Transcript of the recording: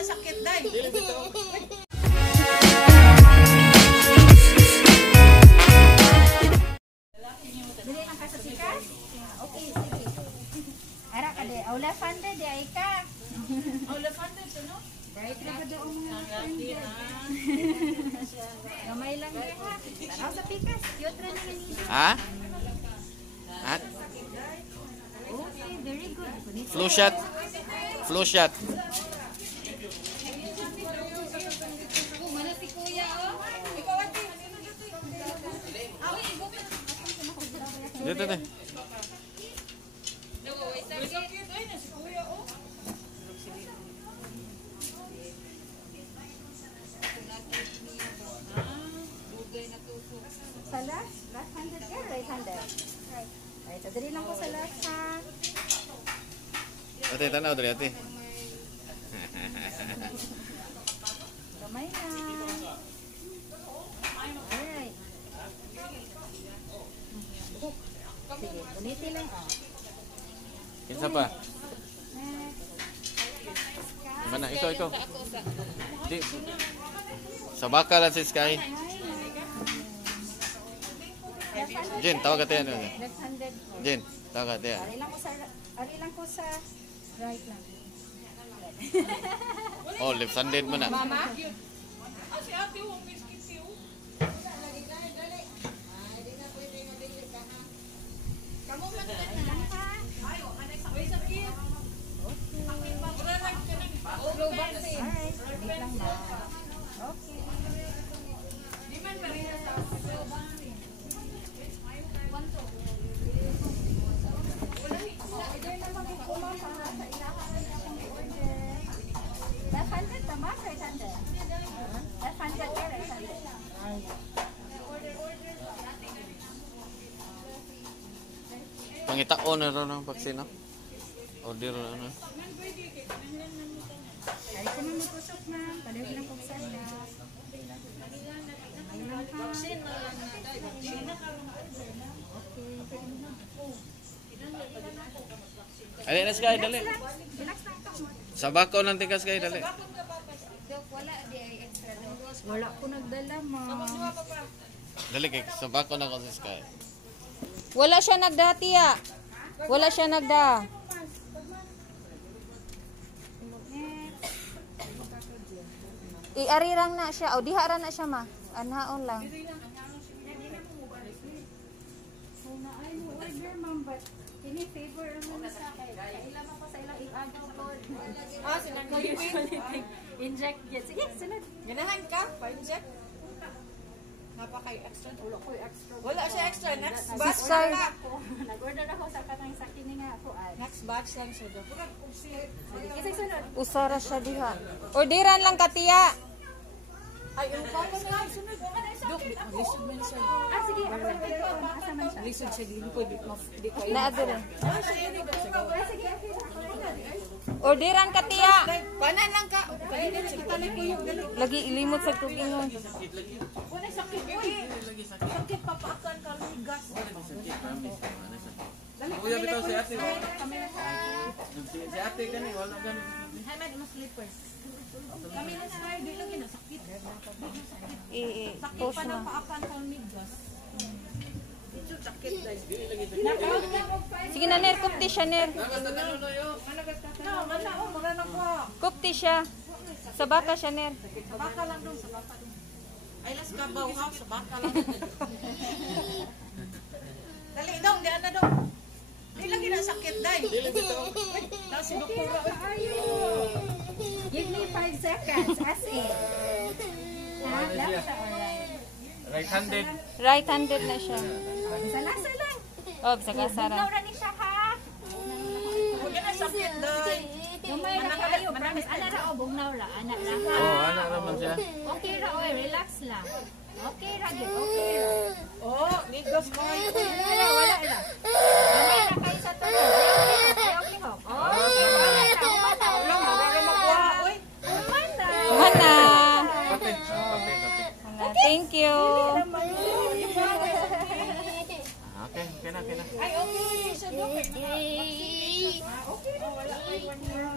na sakit day. Dili lang ka sa sikas? Okay, sige. Ara ka de, aula funded de ay ka. Aula funded no? Right ra ka daw mga funded. Gamay lang de ha. Tanaw sa pikas, cute ra ni nido. Ha? At Okay, very good. flu shot. Flu shot. Mana si kuya oh? Ikaw ate. Dito dito. Sa last handed ka, right handed? Right. Ay, tadali lang ko sa last ha. Ate, tanaw dali ate. Gamay na. Alright. Sige, uniti lang oh. Kinsa pa? Next. Mana ito. Di. Sa baka lang si Sky. Jen, tawag ka tayo. Left handed. Jen, tawag ka tayo. Ari lang ko sa right lang. Oh, left-handed mo na. Mama? Si ate wong biscuit siyo. Kamu man Lang ha. ayo kanay sakit. Sakit pa ora lang kanang low vaccine. Alright, wait lang na. Okay. Di man pareha sa low vaccine. Left handed tama, right handed? Left handed ka, right handed? Pangitaon na rin ang vaksina. Order na ano. Ay, ko na matusok na. Palagi lang kong sana. Vaccine na lang na. Ali na Sky, dali. Relax lang ito. Sa bako ng tikas Sky, dali. Dok, wala di ay extra dok. Wala ko nagdala, ma. Dali kay sa bako na ko si Sky. Wala siya nagda, tiya. Wala siya nagda. Iarirang na siya. O, dihara na siya, ma. Anhaon lang. Na ay mo order, ma'am, but ini favor naman sa akin. Kailan mo pa sa ilang i-agaw ko. Sinang Inject yet. Sige, sunod. ganahan ka pa-inject. Napakay extra Wala ko extra. Wala siya extra next Si batch Sky. na. Nag-order ako sa kanang sa kini nga ako. Next batch lang siya do. Isang sunod. Usara siya diha. Orderan lang ka, tiya. Ay, yung papa na sunod. Dok, lisod man siya. Sige, ako yung asa man siya. Lisod siya dito pwede di ko. Naadire. Sige, okay. Ako lang. Orderan ka, tiya. Panan lang ka. Pwede kita lang ko yung dali. Lagi ilimot sa tugingon. Wala sakit uy. Sakit papaakan ka ligas. Dali Kuya bitaw si ate. Kami na sa Si ate gani wala gani. Hamad mo slippers. Kami na sa di lagi na sakit. Sakit Post pa na. ng paakan ka ligas. Ito sakit guys. Sige na, Ner. Kupti siya, Ner. Magana ko. Kupti siya. Sa baka siya, Ner. Sa baka lang dong, sa baka dong. Ay, las kabaw ha, sa baka lang. Dali dong, di ana dong. Di lagi na sakit, day. Di lagi to. Nasi doktora. Give me 5 seconds. As in. Left or right? Right-handed. Right-handed na siya. Salasa lang. Oh, sa kasara. Bugnaw ra ni siya ha. Huwag na sakit, day. Gamay ra kayo. Promise. Ana ra o bugnaw ra. Ana ra. Oh, anak naman siya. Okay ra oy. Relax lang. Okay ra gid. Okay ra. Oh, niggas ko. Wala ra. Gamay ra kayo sa tulo. Okay ho. Okay. Umata. Lang, mawala makuha. Uy, Umata. Mana. Pati. Thank you. Okay, kena. ay, okay. Sa doktor. Okay. Oh, wala. Ay, 1 year.